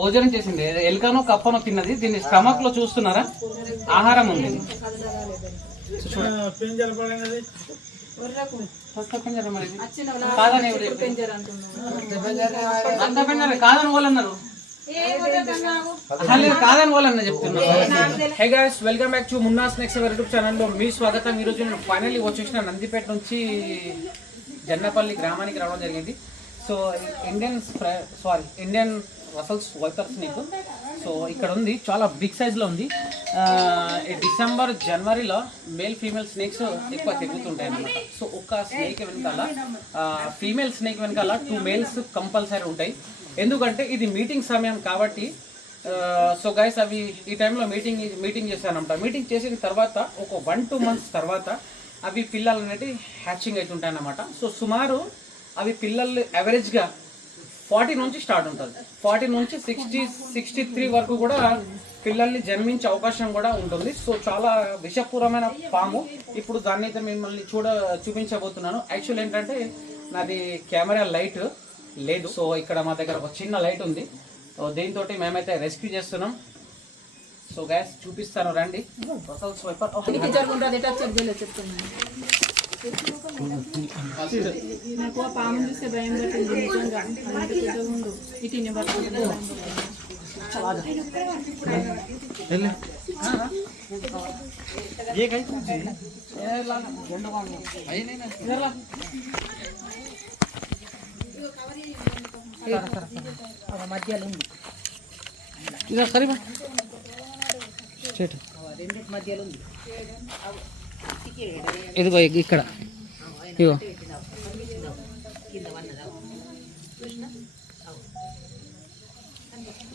భోజనం చేసింది. ఎలుకనో కప్పనో తిన్నది. దీన్ని స్టమక్లో చూస్తున్నారా? ఆహారం ఉంది. కాదని పింజరం కాదని చెప్తున్నారు hey welcome back to Munna snakes YouTube ఛానల్లో మీ స్వాగతం. ఈరోజు నేను ఫైనల్లీ వచ్చేసిన నందిపేట నుంచి జన్నపల్లి గ్రామానికి రావడం జరిగింది. So Indian sorry Indian Russell's vipers నీకు. సో ఇక్కడ ఉంది చాలా బిగ్ సైజ్లో ఉంది. డిసెంబర్ జనవరిలో మేల్ ఫీమేల్ స్నేక్స్ ఎక్కువ తిరుగుతుంటాయి అన్నమాట. సో ఒక స్నేక్ వెనకాల ఫీమేల్ స్నేక్ వెనకాల టూ మేల్స్ కంపల్సరీ ఉంటాయి. ఎందుకంటే ఇది మీటింగ్ సమయం కాబట్టి సో గైస్ అవి ఈ టైంలో మీటింగ్ మీటింగ్ చేశానమాట మీటింగ్ చేసిన తర్వాత ఒక వన్ టూ మంత్స్ తర్వాత అవి పిల్లలు అనేవి హ్యాచింగ్ అవుతుంటాయి అన్నమాట సో సుమారు అవి పిల్లలు యావరేజ్గా ఫార్టీ నుంచి స్టార్ట్ ఉంటుంది. ఫార్టీ నుంచి సిక్స్టీ సిక్స్టీ త్రీ వరకు కూడా పిల్లల్ని జన్మించే అవకాశం కూడా ఉంటుంది. సో చాలా విషపూరమైన పాము. ఇప్పుడు దాన్ని అయితే మిమ్మల్ని చూడ చూపించబోతున్నాను. యాక్చువల్ ఏంటంటే నాది కెమెరా లైట్ లేదు. సో ఇక్కడ మా దగ్గర ఒక చిన్న లైట్ ఉంది. సో దీంతో మేమైతే రెస్క్యూ చేస్తున్నాం. సో గ్యాస్ చూపిస్తాను రండి. నాకు ఆ పాము చూస్తే భయం పట్టింది నిజంగా అంత పెద్దగా ఉండు ఇటు ఇన్ని పట్టుకుంటుంది ఇదో సరిపా ఇదిగో ఇక్కడ. ఇగో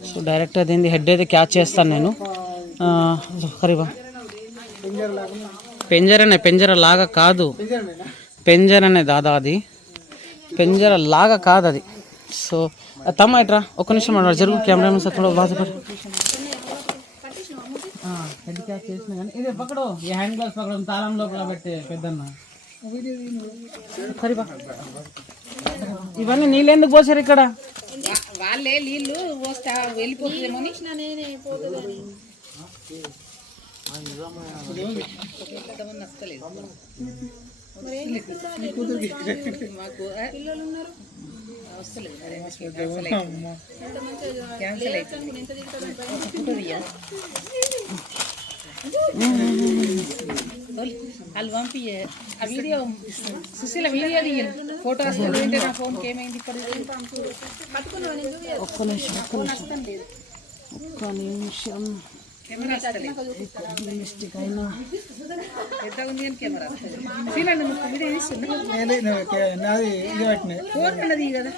సో డైరెక్ట్ దీన్ని హెడ్ అయితే క్యాచ్ చేస్తాను నేను. సరేవా పెంజరనే పెంజర లాగా కాదు. పెంజరనే దాదా అది. పెంజర లాగా కాదు అది. సో తమ్మ ఇట్రా ఒక్క నిమిషం అన్నాడు జరుగు కెమెరా సార్ బాధపడి హెడ్ క్యాచ్ చేసిన కానీ ఇది పక్కడు ఈ హ్యాండ్ గ్లాస్ పక్కడం తాళం లోపల పెట్టే పెద్దన్న. ఇవన్నీ నీళ్ళెందుకు పోసారు ఇక్కడ? వాళ్ళే నీళ్ళు పోస్తా వెళ్ళిపోతుందేమో అని నేనే పోతుందని మాకు వస్తలేదు అదే క్యాన్సల్ అవుతుంది వాళ్ళు పంపి ఆ వీడియో సుశీల వీడియో తీయండి ఫోటో వస్తుంది ఏంటి నా ఫోన్కి ఏమైంది ఒక్క నిమిషం ఒక్క నిమిషం. ఒక్క నిమిషం. కెమెరా మిస్టేక్ అయినా. ఉంది వీడియో తీస్తున్నా ఫోన్ కదా.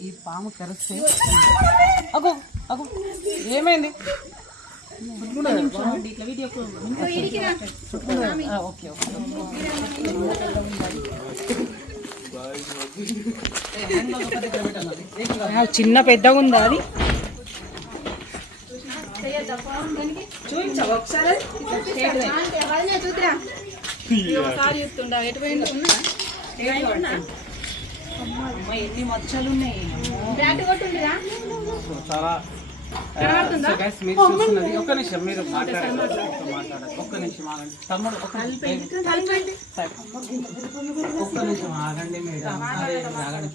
ఈ పాము కరిస్తే అగో అగో ఏమైంది? ఓకే ఓకే చిన్న పెద్దగా ఉందా అది? ఒకసారి? చెప్తుండా ఎటు పోయిండు ఉన్నా ఎన్ని మచ్చలు ఉన్నాయి చాలా ఒక్క నిమిషం మీరు మాట్లాడండి ఒక్క నిమిషం ఆగండి. తమ్ముడు ఒక్క నిమిషం సరే. ఒక్క నిమిషం ఆగండి మీరు ఆగండి.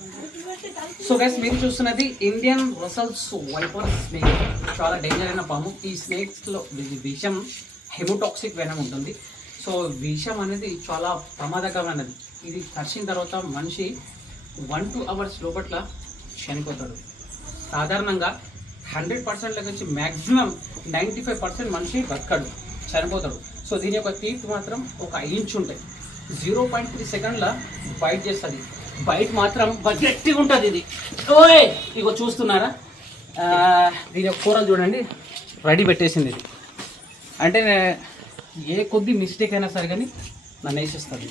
సో గైస్ మీరు చూస్తున్నది ఇండియన్ రసల్స్ వైపర్ స్నేక్ చాలా డేంజర్ అయిన పాము. ఈ స్నేక్స్లో వి- విషం హెమోటాక్సిక్ వెనం ఉంటుంది. సో విషం అనేది చాలా ప్రమాదకరమైనది. ఇది కరిచిన తర్వాత మనిషి వన్ టూ అవర్స్ లోపట్ల చనిపోతాడు. సాధారణంగా హండ్రెడ్ పర్సెంట్ నుంచి మ్యాక్సిమం నైంటీ ఫైవ్ పర్సెంట్ మనిషి బతకడు చనిపోతాడు. సో దీని యొక్క టీత్ మాత్రం ఒక ఇంచ్ ఉంటాయి. జీరో పాయింట్ త్రీ సెకండ్ల బైట్ చేస్తుంది. బైట్ మాత్రం గట్టిగా ఉంటుంది ఇది. ఓయ్! ఇగో చూస్తున్నారా? దీని యొక్క కూరలు చూడండి. రెడీ పెట్టేసింది ఇది. అంటే ఏ కొద్ది మిస్టేక్ అయినా సరే కానీ నన్ను వేసేస్తుంది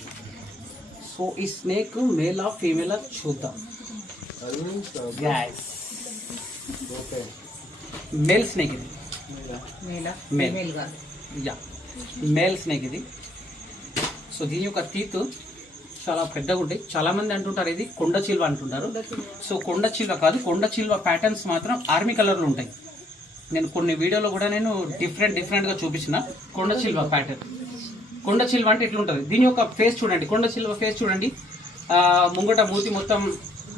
సో ఈ స్నేక్ మేలా ఫీమేలా చూద్దాం. గ్యాస్ మేల్ స్నేక్ ఇది. మేలా యా మేల్ స్నేక్ ఇది. సో దీని యొక్క టీత్ చాలా పెద్దగా ఉంటాయి. చాలా మంది అంటుంటారు ఇది కొండ చిల్వ అంటుంటారు. సో కొండ చిల్వ కాదు కొండ చిల్వ ప్యాటర్న్స్ మాత్రం ఆర్మీ కలర్లు ఉంటాయి. నేను కొన్ని వీడియోలో కూడా నేను డిఫరెంట్ డిఫరెంట్గా చూపించిన. కొండ చిల్వ ప్యాటర్న్ కొండ చిల్వ అంటే ఇట్లుంటుంది. దీని యొక్క ఫేస్ చూడండి. కొండ చిల్వ ఫేస్ చూడండి. ఆ, ముంగట మూతి మొత్తం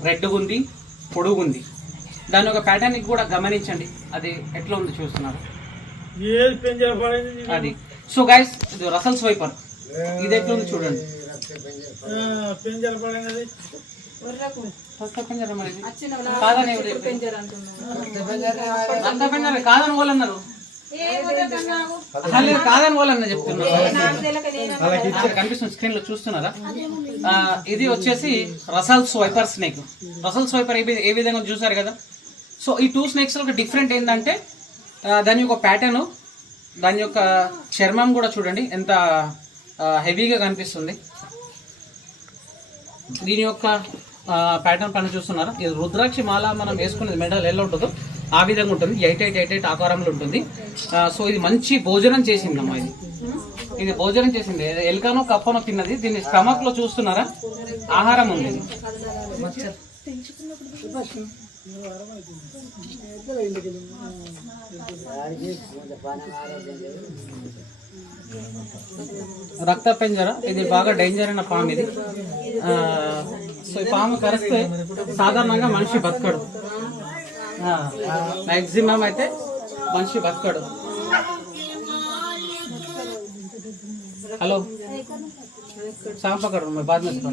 రెడ్గా ఉంది పొడుగుంది. దాని యొక్క ప్యాటర్న్ కూడా గమనించండి. అది ఎట్లా ఉంది చూస్తున్నారు? అది. సో గైస్ ఇది రసల్ స్వైపర్ ఇది ఎట్లా ఉంది చూడండి కాదని కాదని వాళ్ళు అన్నారు అసలు కాదని వాళ్ళన్న చెప్తున్నారు కనిపిస్తుంది స్క్రీన్లో చూస్తున్నారా ఇది వచ్చేసి Russell's viper snake Russell's viper ఏ ఏ విధంగా చూసారు కదా సో ఈ టూ స్నేక్స్ ఒక డిఫరెంట్ ఏంటంటే దాని యొక్క ప్యాటర్న్ దాని యొక్క చర్మం కూడా చూడండి ఎంత హెవీగా కనిపిస్తుంది దీని యొక్క ప్యాటర్న్ పైన చూస్తున్నారా. ఇది రుద్రాక్షి మాల మనం వేసుకునేది మెడల్ ఎలా ఉంటుందో ఆ విధంగా ఉంటుంది. ఎయిట్ ఎయిట్ ఎయిట్ ఎయిట్ ఆకారంలో ఉంటుంది. సో ఇది మంచి భోజనం చేసింది అమ్మా ఇది. ఇది భోజనం చేసింది. ఎల్కానో కప్పనో తిన్నది. దీన్ని స్టమక్లో చూస్తున్నారా? ఆహారం ఉంది ఇది. రక్త పెంజర ఇది బాగా డేంజర్ అయిన పాము ఇది ఆ, సో ఈ పాము కరిస్తే సాధారణంగా మనిషి బతకడు మ్యాక్సిమం అయితే మనిషి బతకడు हेलो शाम पकड़ रहा हूँ मैं बाद में पकड़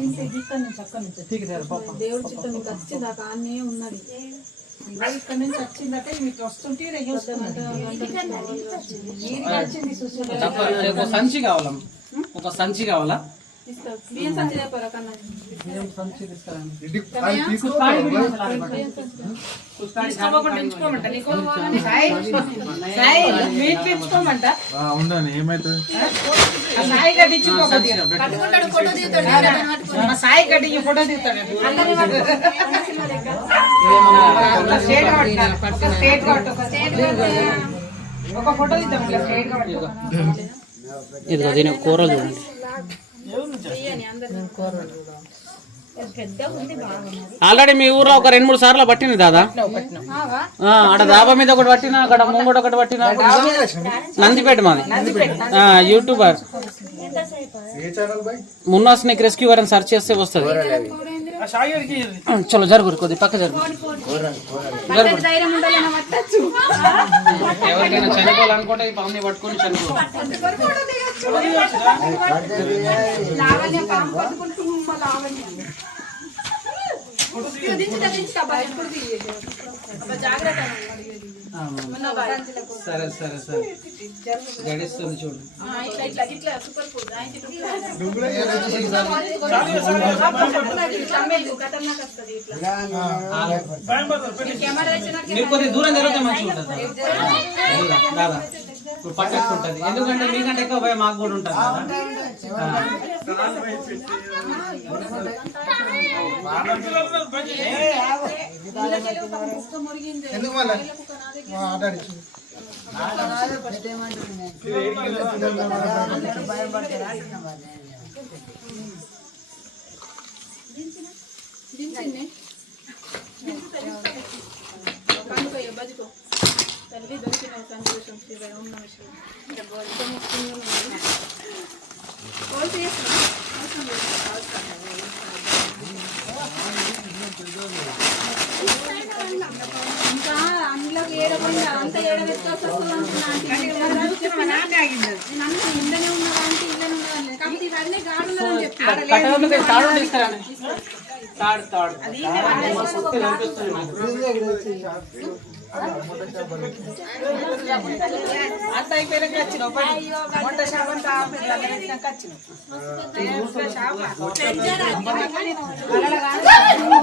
ठीक है सर पापा దేవుడి చిత్తం మీకు వచ్చిందాక అన్నీ ఉన్నది ఇదిగో ఇక్కడ నుంచి వచ్చిందట మీకు వస్తుంటే ఇక ఒక సంచి కావాలా? ఒక సంచి కావాలా? ఇస్తా. బియ్యం సంచి చెప్పారా కన్నా ఏం సంచి తీసుకురండి ఉండండి ఏమైతుంది సాయి గడ్డించి ఫోటో సాయి గడ్డి ఫోటో తీస్తాడు ఒక ఫోటో తీద్దాం కూరలు చూడండి ఆల్రెడీ మీ ఊర్లో ఒక రెండు మూడు సార్లు పట్టింది దాదా? ఆడ దాబా మీద ఒకటి పట్టిన అక్కడ ముంగడు ఒకటి పట్టిన నందిపేట మాది. యూట్యూబర్. మున్నా స్నేక్ రెస్క్యూ అని సెర్చ్ చేస్తే వస్తుంది. చలో జరుగురు కొద్ది పక్క జరుగు. ఎవరికైనా చనిపోవాలనుకుంటే ఈ పాముని పట్టుకొని సరే సరే సరే. గడిస్తుంది చూడు. మీరు కొద్దిగా దూరం జరిగితే మంచిగా ఉంటుంది దాదా పట్టేసుకుంటది ఎందుకంటే మీకంటే ఎక్కువ భయం మాకు కూడా ఉంటుంది. ఎందుకు మళ్ళీ? తల్లి దొరికిన సంతోషం శివ ఓం నమ శివ కోల్స్ చేస్తున్నా అవసరం లేదు. ఇంకా అందులోకి ఏడపోయింది అంతా ఏడబెట్టుకోవాల్సి వస్తుంది అనుకున్నా నేను అన్న ఇండనే ఉన్నదా అంటే ఇల్లనే ఉన్నదా కాబట్టి ఇవన్నీ గాడు ఉన్నదని చెప్పి అంత అయిపోయినాక వచ్చినావు వంట షాప్ అంతా ఆపేసి వచ్చినావు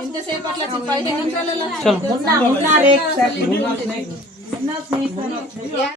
ఎంతసేపు అట్లా వచ్చి పదిహేను నిమిషాలలో మున్నాస్ ని